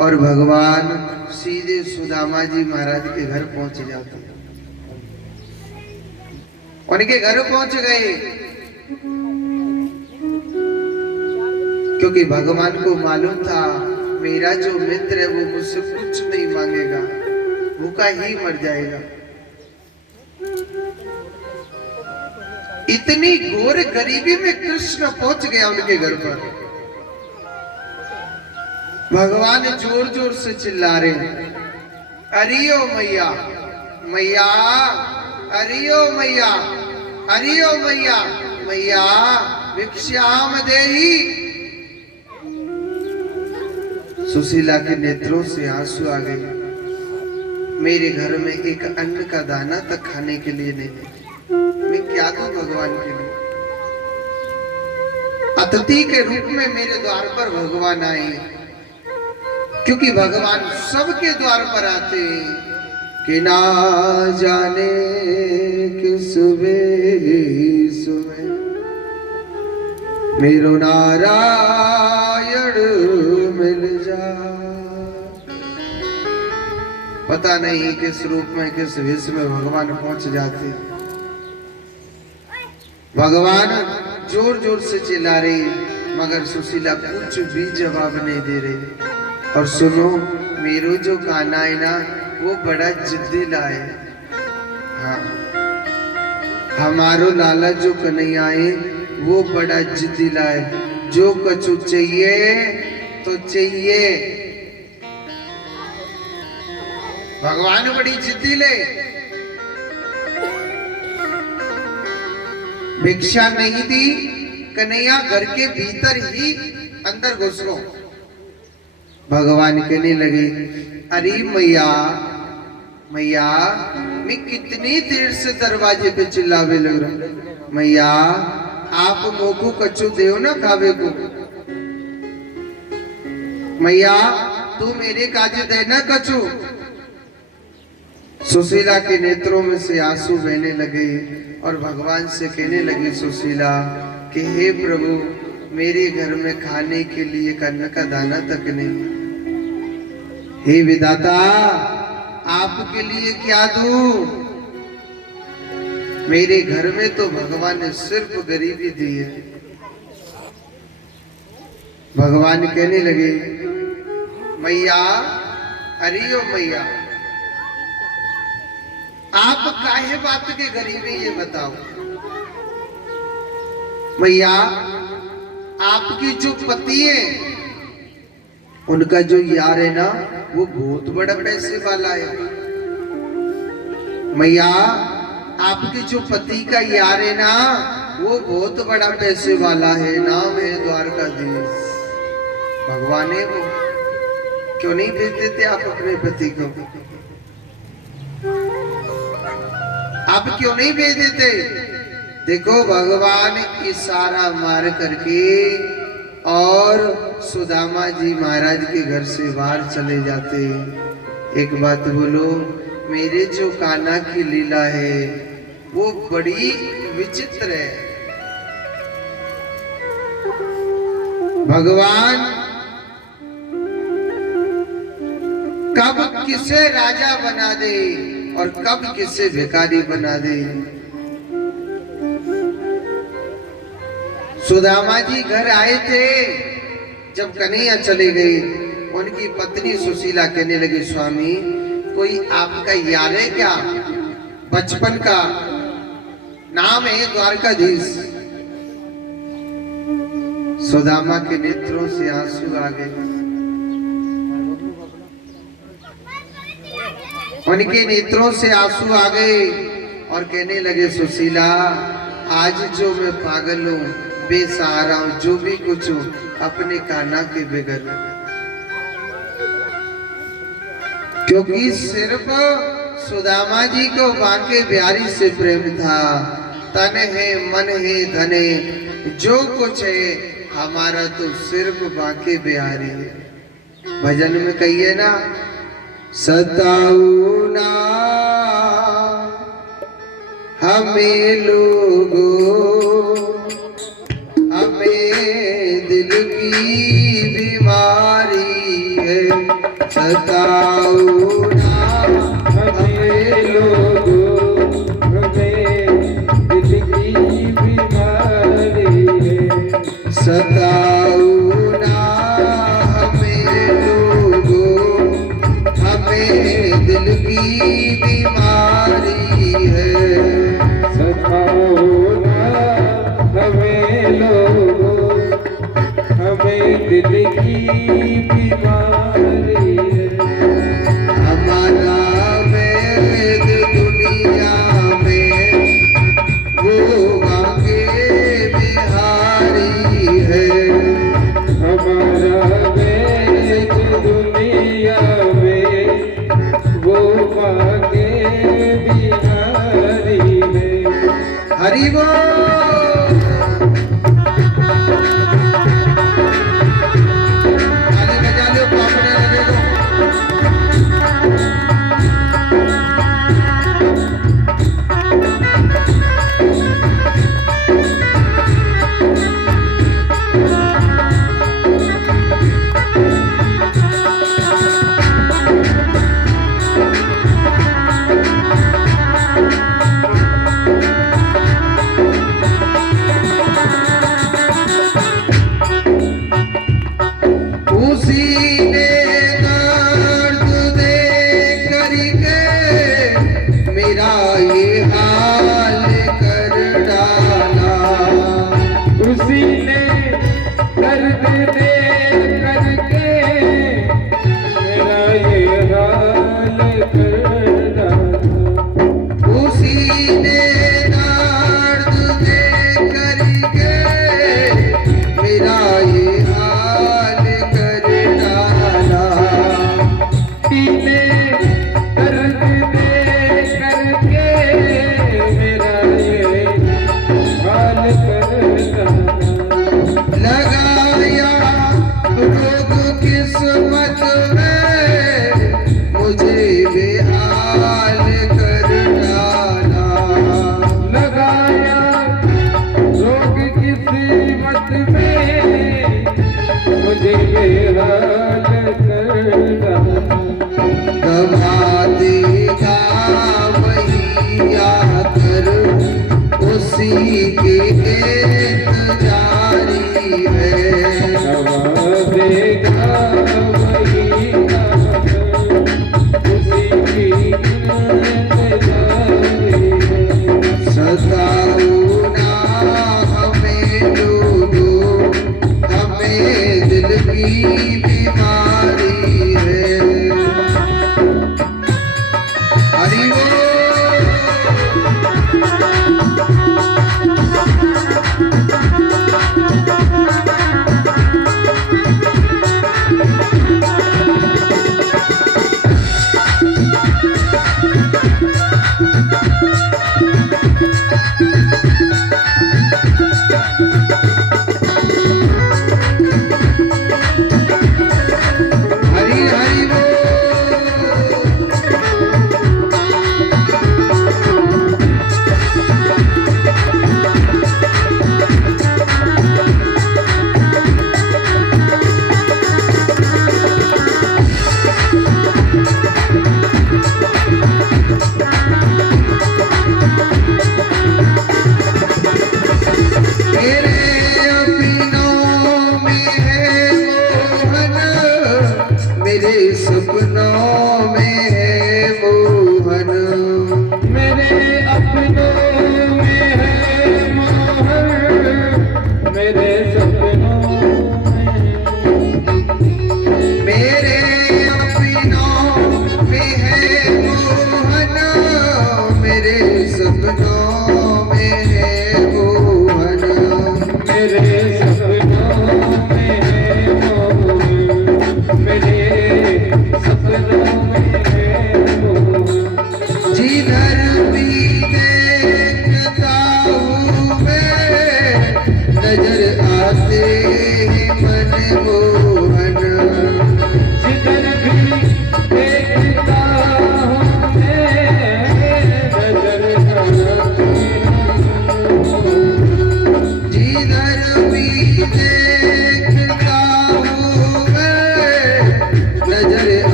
और भगवान सीधे सुदामा जी महाराज के घर पहुंच जाते। उनके घर पहुंच गए क्योंकि भगवान को मालूम था मेरा जो मित्र है वो मुझसे कुछ नहीं मांगेगा, भूखा ही मर जाएगा। इतनी घोर गरीबी में कृष्ण पहुंच गया उनके घर पर। भगवान जोर जोर से चिल्ला रहे, अरियो मैया मैया, अरियो मैया, अरियो मैया, मैया भिक्षाम देहि। सुशीला के नेत्रों से आंसू आ गए। मेरे घर में एक अन्न का दाना तक खाने के लिए नहीं है, मैं क्या दूं भगवान के लिए। अतिथि के रूप में मेरे द्वार पर भगवान आए, क्योंकि भगवान सबके द्वार पर आते हैं कि ना जाने किस वेश में मेरो नारायण मिल जा। पता नहीं किस रूप में किस वेश में भगवान पहुंच जाते। भगवान जोर जोर से चिल्ला रही मगर सुशीला कुछ भी जवाब नहीं दे रही। और सुनो, मेरो जो कान्हा है ना वो बड़ा जिद्दीला है। हाँ, हमारो लाला जो कन्हैया है वो बड़ा जिद्दीला है। जो कछु चाहिए तो चाहिए। भगवान बड़ी जिद्दीले। भिक्षा नहीं दी, कन्हैया घर के भीतर ही अंदर घुस लो। भगवान कहने लगे, अरे मैया मैया, मैं कितनी देर से दरवाजे पे चिल्लावे लग रहा। मैया आप मोको कच्चू दे ना खावे को। मैया तू मेरे काजे देना कच्चू। सुशीला के नेत्रों में से आंसू बहने लगे और भगवान से कहने लगी सुशीला कि हे प्रभु, मेरे घर में खाने के लिए अन्न का दाना तक नहीं। हे विधाता, आपके लिए क्या दूं? मेरे घर में तो भगवान ने सिर्फ गरीबी दी है। भगवान कहने लगे, मैया, अरे ओ मैया, आप काहे बात के गरीबी ये बताओ। मैया, आपकी जो पति है उनका जो यार है ना वो बहुत बड़ा पैसे वाला है। मैया, आपके जो पति का यार है ना वो बहुत बड़ा पैसे वाला है, नाम है द्वारकाधीश। भगवान है वो। क्यों नहीं भेज देते आप अपने पति को? आप क्यों नहीं भेज देते? देखो, भगवान इशारा मार करके और सुदामा जी महाराज के घर से बाहर चले जाते। एक बात बोलो, मेरे जो कान्हा की लीला है वो बड़ी विचित्र है। भगवान कब किसे राजा बना दे और कब किसे भिखारी बना दे। सुदामा जी घर आए थे, जब कन्हैया चले गए उनकी पत्नी सुशीला कहने लगी, स्वामी कोई आपका यार है क्या? बचपन का नाम है द्वारकाधीश। सुदामा के नेत्रों से आंसू आ गए। उनके नेत्रों से आंसू आ गए और कहने लगे, सुशीला आज जो मैं पागल हूं, बेसहारा हूं, जो भी कुछ हूं, अपने कान्हा के बगैर। क्योंकि सिर्फ सुदामा जी को बांके बिहारी से प्रेम था। तन है, मन है, धन है, जो कुछ है हमारा तो सिर्फ बांके बिहारी है। भजन में कहिए ना, सताऊ ना हमें लोगों, हमें दिल की बीमारी है। सताओ ना हमें लोगों, हमें दिल की बीमारी है। सताओ ना हमें लोगों, हमें दिल की बीमारी है। सताओ ना हमें लोगों, हमें दिल की बीमारी है। हमारा वैद दुनिया में वो आगे बिहारी है। हमारा देश दुनिया में वो आगे बिहारी है। हरि बोल। ताली बजा लो, पापड़े लगे दो। उसी ने दर्द दे करके मेरा ये हाल कर डाला। उसी ने दर्द दे करके मेरा ये हाल कर डाला। उसी ने दर्द दे करके मेरा ये हाल कर डाला। ने दर्द दे करके मेरा ये हाल कर डाला। लगाया रोग किस्मत में मुझे बेहाल कर डाला। लगाया रोग किस्मत में मुझे बेहाल कर डाला। दबा देगा वही आकर उसी के इंतजारी है। दवा देगा वही आकर उसी की इंतजारी है। सताओ ना हमें लोगों, हमें दिल की बीमारी है। हरि बोल। हरि हरि बोल। मेरे अपनों में है मोहन, मेरे सपनों में है मोहन। मेरे अपनों में है मोहन, मेरे सपनों में। मेरे अपनों में है मोहन, मेरे सपनों में है मोहन। मेरे सपनों में है मोहन, मेरे सपनों में है मोहन।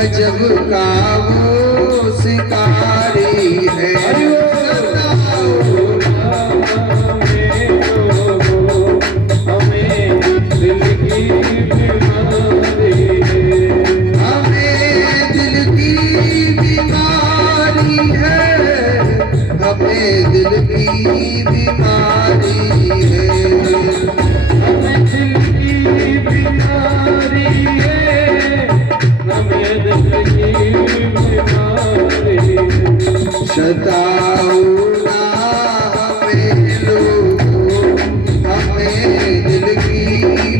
गजब का वो शिकारी है। हमें दिल की बीमारी है, हमें दिल की बीमारी है, हमें दिल की बीमारी है। हमें दिल की बीमारी है, हमें दिल की बीमारी है। सताओ ना हमें लोगों, हमें दिल की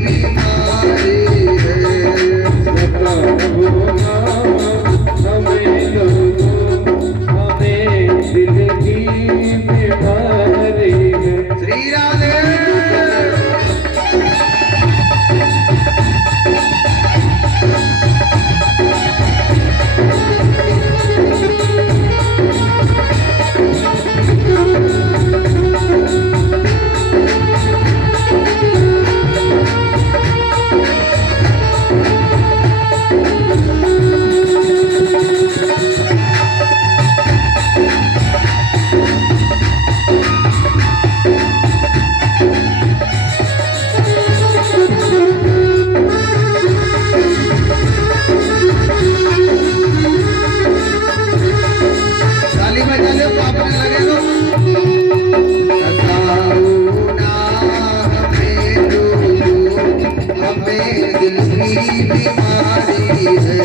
बीमारी है। सताओ ना हमें लोगों, हमें दिल की बीमारी है। श्री राधे। ताली बजा लो, पापने लगेगा। सताओ ना हमें लोगों, हमें दिल की बीमारी है।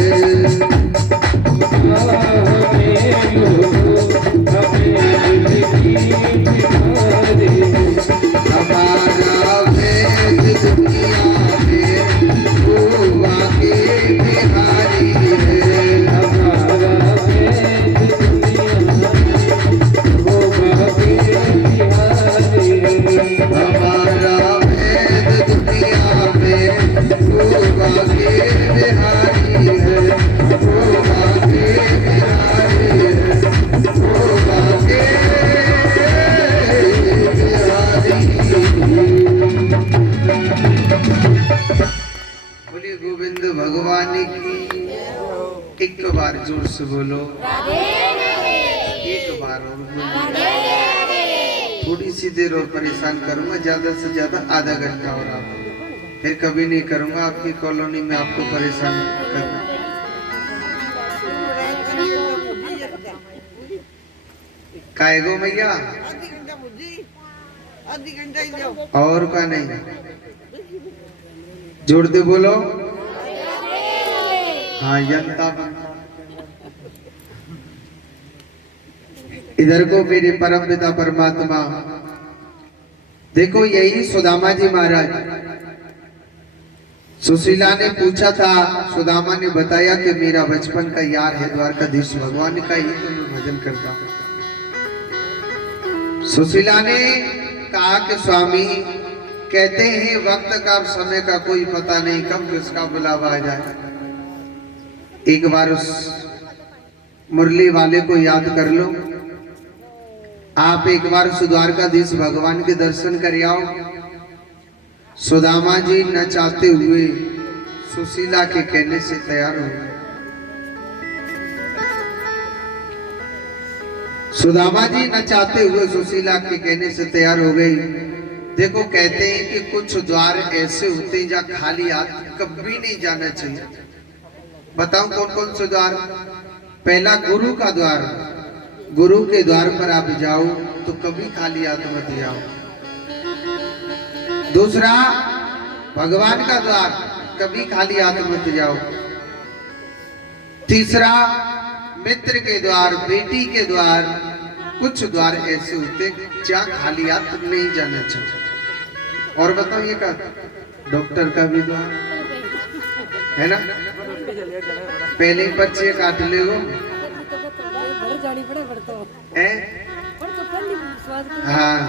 हमें लोगों, हमें दिल की बीमारी है। हमारा भेद दुनिया में वो वाके बिहारी है। हमारा भेद दुनिया में वो बाकी बिहारी है। हमारा भेद दुनिया में वो वाके बिहारी है। वो वाके बिहारी है। वो वाके बिहारी। बोलिए गोविंद भगवान की। एक बार जोर से बोलो, एक बार और बोलो। थोड़ी सी देर और परेशान करूंगा, ज्यादा से ज्यादा आधा घंटा और आप, फिर कभी नहीं करूंगा आपकी कॉलोनी में आपको परेशान करना। काएगो मैया और का नहीं, जोड़ दे बोलो। हाँ जनता इधर को मेरे परम पिता परमात्मा। देखो यही सुदामा जी महाराज, सुशीला ने पूछा था, सुदामा ने बताया कि मेरा बचपन का यार है द्वारकाधीश भगवान का, ही तो मैं भजन करता हूँ। सुशीला ने कहा कि स्वामी कहते हैं वक्त का समय का कोई पता नहीं, कब किसका बुलावा आ जाए। एक बार उस मुरली वाले को याद कर लो। आप एक बार द्वारकाधीश भगवान के दर्शन कर आओ। सुदामा जी न चाहते हुए सुशीला के कहने से तैयार हो गए। सुदामा जी न चाहते हुए सुशीला के कहने से तैयार हो गई। देखो कहते हैं कि कुछ द्वार ऐसे होते हैं जहाँ खाली हाथ कभी नहीं जाना चाहिए। बताओ कौन कौन से द्वार? पहला गुरु का द्वार, गुरु के द्वार पर आप जाओ तो कभी खाली हाथ मत जाओ। दूसरा भगवान का द्वार, कभी खाली हाथ मत जाओ। तीसरा मित्र के द्वार, बेटी के द्वार, कुछ द्वार ऐसे होते जहाँ खाली हाथ नहीं जाना चाहिए। और बताओ ये का डॉक्टर का भी द्वार है ना, पहले ही पर्चे काट ले वो हाँ।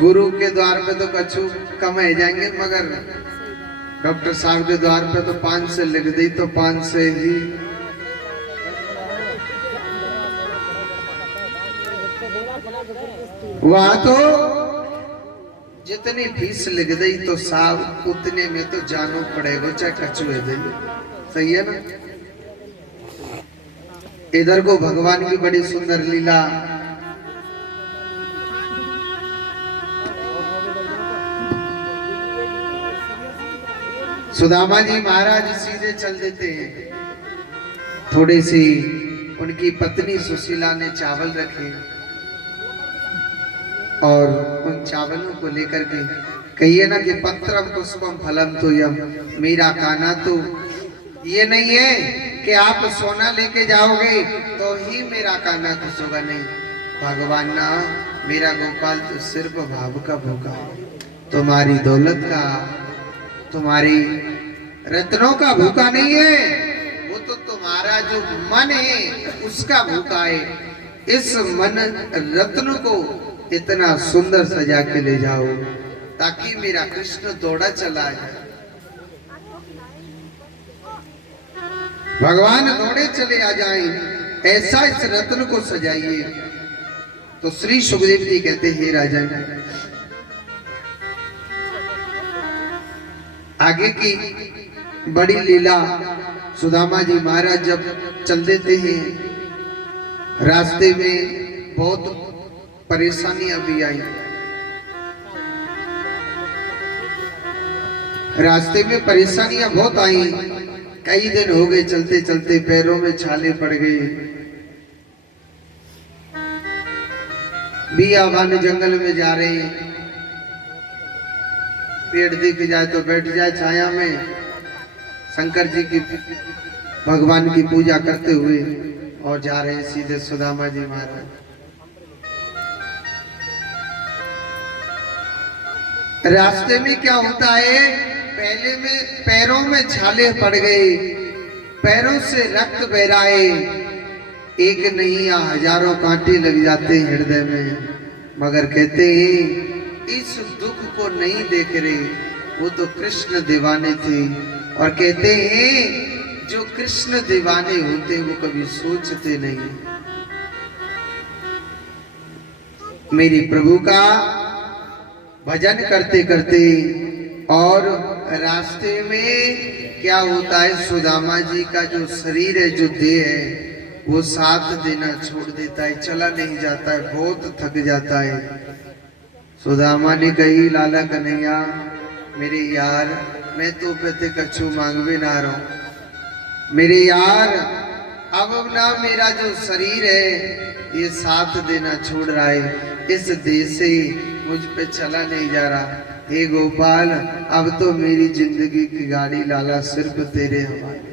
गुरु के द्वार पे तो कछु कम है जाएंगे, मगर डॉक्टर साहब के द्वार पे तो 5 से लिख दी तो 5 से ही। वहां तो जितनी फीस लिख दी तो साहब उतने में तो जानो पड़ेगा, चाहे कछु है दे। सही है ना? इधर को भगवान की बड़ी सुंदर लीला। सुदामा जी महाराज सीधे चल देते हैं। थोड़ी सी उनकी पत्नी सुशीला ने चावल रखे और उन चावलों को लेकर के कहिए ना कि पत्रम पुष्पम फलम तो यम, मेरा काना तो ये नहीं है कि आप सोना लेके जाओगे तो ही मेरा काना खुश होगा, नहीं। भगवान ना, मेरा गोपाल तो सिर्फ भाव का भूखा है, तुम्हारी दौलत का, तुम्हारी रत्नों का भूखा नहीं है, वो तो तुम्हारा जो मन है उसका भूखा है। इस मन रत्न को इतना सुंदर सजा के ले जाओ ताकि मेरा कृष्ण दौड़ा चला जाए। भगवान दौड़े चले आ जाएं, ऐसा इस रत्न को सजाइए। तो श्री सुखदेव जी कहते हैं, राजन आगे की बड़ी लीला। सुदामा जी महाराज जब चल देते हैं, रास्ते में बहुत परेशानियां भी आई। रास्ते में परेशानियां बहुत आई। कई दिन हो गए चलते चलते, पैरों में छाले पड़ गए। बियाबान जंगल में जा रहे हैं, पेड़ दिख जाए तो बैठ जाए छाया में, शंकर जी की भगवान की पूजा करते हुए, और जा रहे हैं सीधे सुदामा जी महाराज। रास्ते में क्या होता है, पहले में पैरों में छाले पड़ गए, पैरों से रक्त बह रहा है, एक नहीं या हजारों कांटे लग जाते हैं हृदय में, मगर कहते हैं इस दुख को नहीं देख रहे, वो तो कृष्ण दीवाने थे। और कहते हैं जो कृष्ण दीवाने होते वो कभी सोचते नहीं मेरे प्रभु का भजन करते करते। और रास्ते में क्या होता है, सुदामा जी का जो शरीर है, जो देह है, वो साथ देना छोड़ देता है, चला नहीं जाता है, बहुत थक जाता है। सुदामा ने कही, लाला कन्हैया मेरे यार, मैं तो कहते कछु मांग भी ना रहा हूं मेरे यार, अब ना मेरा जो शरीर है ये साथ देना छोड़ रहा है, इस देह से मुझ पे चला नहीं जा रहा। हे गोपाल, अब तो मेरी जिंदगी की गाड़ी लाला सिर्फ तेरे हवाले।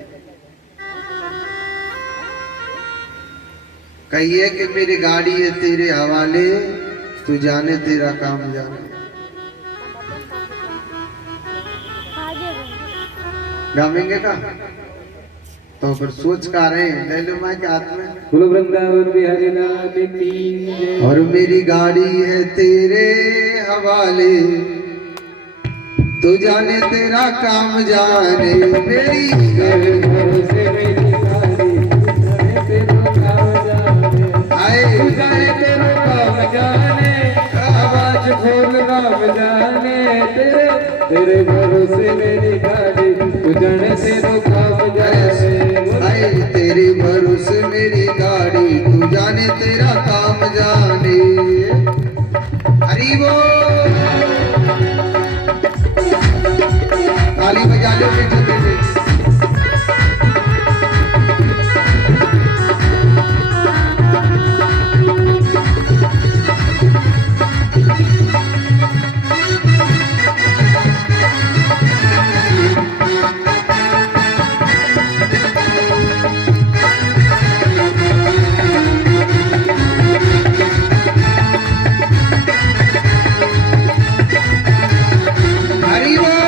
कहिए कि मेरी गाड़ी है तेरे हवाले, तू जाने तेरा काम जाने। गावेंगे का तो फिर सोच का रहे हैं, ले लो माँ के हाथ में। बोलो वृंदावन बिहारी लाल की जय। और मेरी गाड़ी है तेरे हवाले, तू जाने तेरा काम जाने। मेरी तेरे भरोसे मेरी गाड़ी, जाने तेरा काम जाने। आए जाने तेरा काम जाने, आवाज खोल राम जाने। तेरे भरोसे मेरी गाड़ी, तू जाने तेरा काम जाने। आए तेरे भरोसे मेरी गाड़ी, तू जाने तेरा काम जाने। हरि बोल, ताली बजा लो बेटे बेटे। हरि बोल।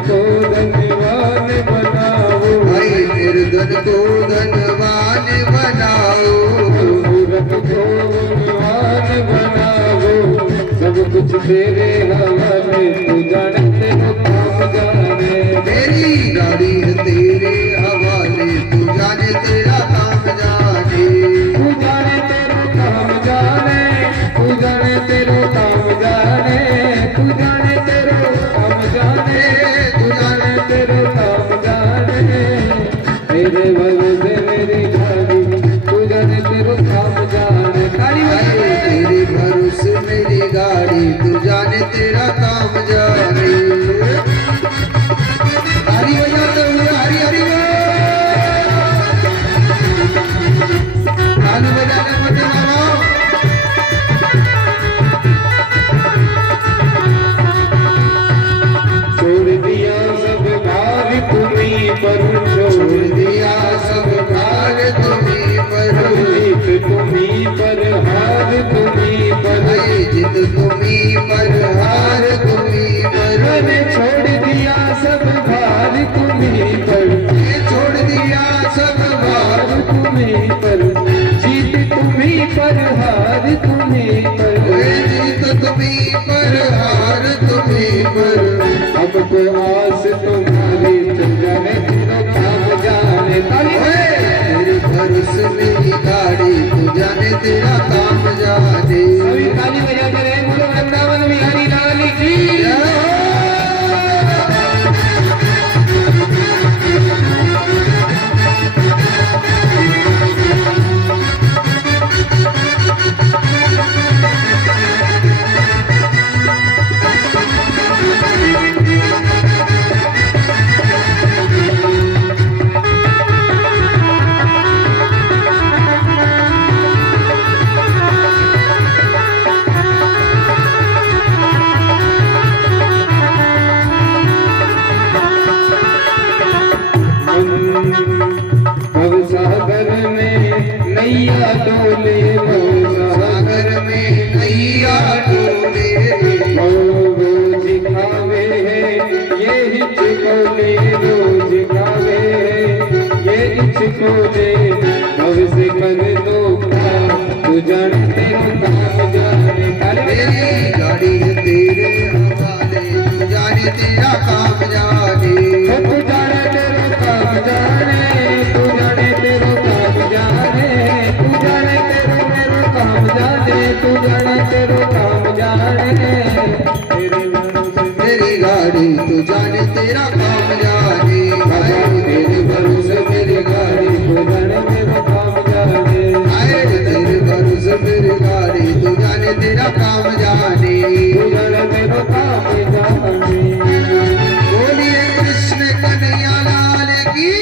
को धनवान बनाओ, भाई निर्धन को धनवान बनाओ, मूर्ख को गुणवान बनाओ, सब कुछ तेरे हवाले, तू जाने तेरो काम जाने। मेरी गाड़ी है तेरे हवाले, तू जाने तेरा काम जाने। तू जाने तेरो काम जाने, तू जाने तेरो काम जाने, तू जाने तेरो काम जाने, तू जाने तेरो काम जाने। मेरे भरोसे मेरी गाड़ी, तू जाने तेरो काम जाने। ताली बजाओ। तेरे भरोसे मेरी गाड़ी, तू जाने तेरा काम जाने। हरी बजाते हुए हरी हरी बोल। ताली बजाने मत मारो। छोड़ दिया सब भार तुम्हीं पर, छोड़ दिया सब भार तुम्हीं पर, जीत तुम्हीं पर, हार तुम्हीं पर। जिद तुम्हीं पर, हार तुम्हीं पर। मैंने छोड़ दिया सब भार तुम्हीं पर, छोड़ दिया सब भार हार तुम्हीं पर, जीत तुम्हीं पर, हार तुम्हीं पर। जीत तुम्हीं पर, हार तुम्हीं पर। अब तो आस तुम्हारी, चल जाने तेरा काम जाने। ताली तेरे भरोसे मेरी गाड़ी, तू जाने तेरा काम जाने। सभी ताली बजाते रहे। बोलो वृंदावन बिहारी लाल की। भव सागर में नैया डोले, भव सागर में नैया डोले। रोज खावे है ये हिचकोले, रोज खावे है ये हिचकोले। भव से कर दो काम, तू जाने तेरा काम जाने। मेरी गाड़ी है तेरे हवाले, तू जाने तेरा काम जाने। तू जाने तेरा काम जाने, तू जाने तेरा काम जाने, तू जाने तेरा मेरा काम जाने, तू जाने तेरा काम जाने। तेरे भरोसे मेरी गाड़ी, तू जाने तेरा काम जाने। भाई तेरे भरोसे मेरी गाड़ी, तू जाने मेरा काम जाने। आए तेरे भरोसे मेरी गाड़ी, तू जाने तेरा काम जाने। तू जाने तेरा काम जाने। बोलिए कृष्ण कन्हैया लाल की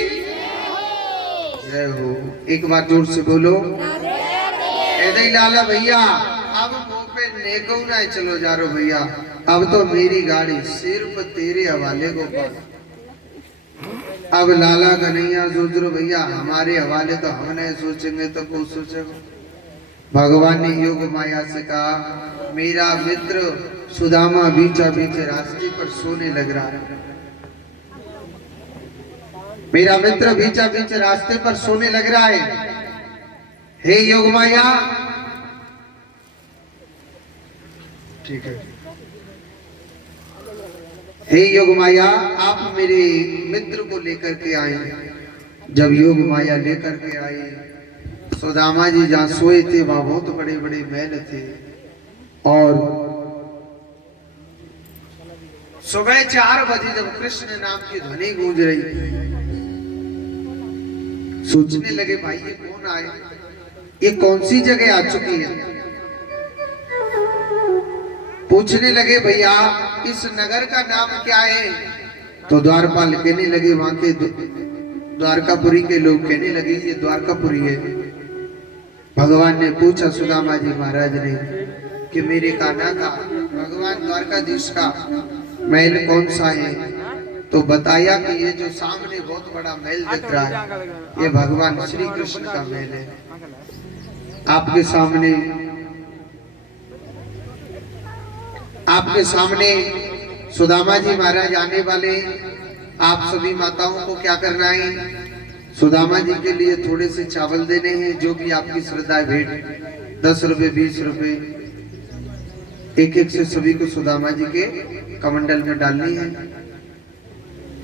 जय हो। एक बार जोर से बोलो। ऐसे ही लाला भैया, अब मुंह पे नेको ना चलो जा रो भैया। अब तो मेरी गाड़ी सिर्फ तेरे हवाले को पास। अब लाला कन्हैया सोच रो भैया, हमारे हवाले तो हम नहीं सोचेंगे तो कौन सोचेगा। भगवान ने योग माया से कहा, मेरा मित्र सुदामा बीचा बीच रास्ते पर सोने लग रहा है। मेरा मित्र बीचा बीच रास्ते पर सोने लग रहा है। हे योग माया, ठीक है, हे योग माया, आप मेरे मित्र को लेकर के आए। जब योग माया लेकर के आई, सुदामा जी जहाँ सोए थे वहां बहुत बड़े बड़े महल थे। और सुबह 4 बजे जब कृष्ण नाम की ध्वनि गूंज रही, सोचने लगे भाई ये कौन आए, ये कौन सी जगह आ चुकी है। पूछने लगे भैया इस नगर का नाम क्या है। तो द्वारपाल कहने लगे, वहां के द्वारकापुरी के लोग कहने लगे ये द्वारकापुरी है। भगवान ने पूछा सुदामा जी महाराज ने कि मेरे कान्हा का, भगवान द्वारकाधीश का महल कौन सा है। तो बताया कि ये जो सामने बहुत बड़ा महल दिख रहा है, ये भगवान श्री कृष्ण का महल है। आपके सामने सुदामा जी महाराज आने वाले, आप सभी माताओं को क्या करना है, सुदामा जी के लिए थोड़े से चावल देने हैं, जो भी आपकी श्रद्धा है, भेंट 10 रुपए 20 रुपए एक एक से सभी को सुदामा जी के कमंडल में डालनी है।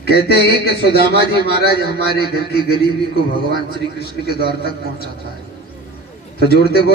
कहते हैं कि सुदामा जी महाराज हमारे घर की गरीबी को भगवान श्री कृष्ण के द्वार तक पहुंचाता है। तो जोड़ते बोल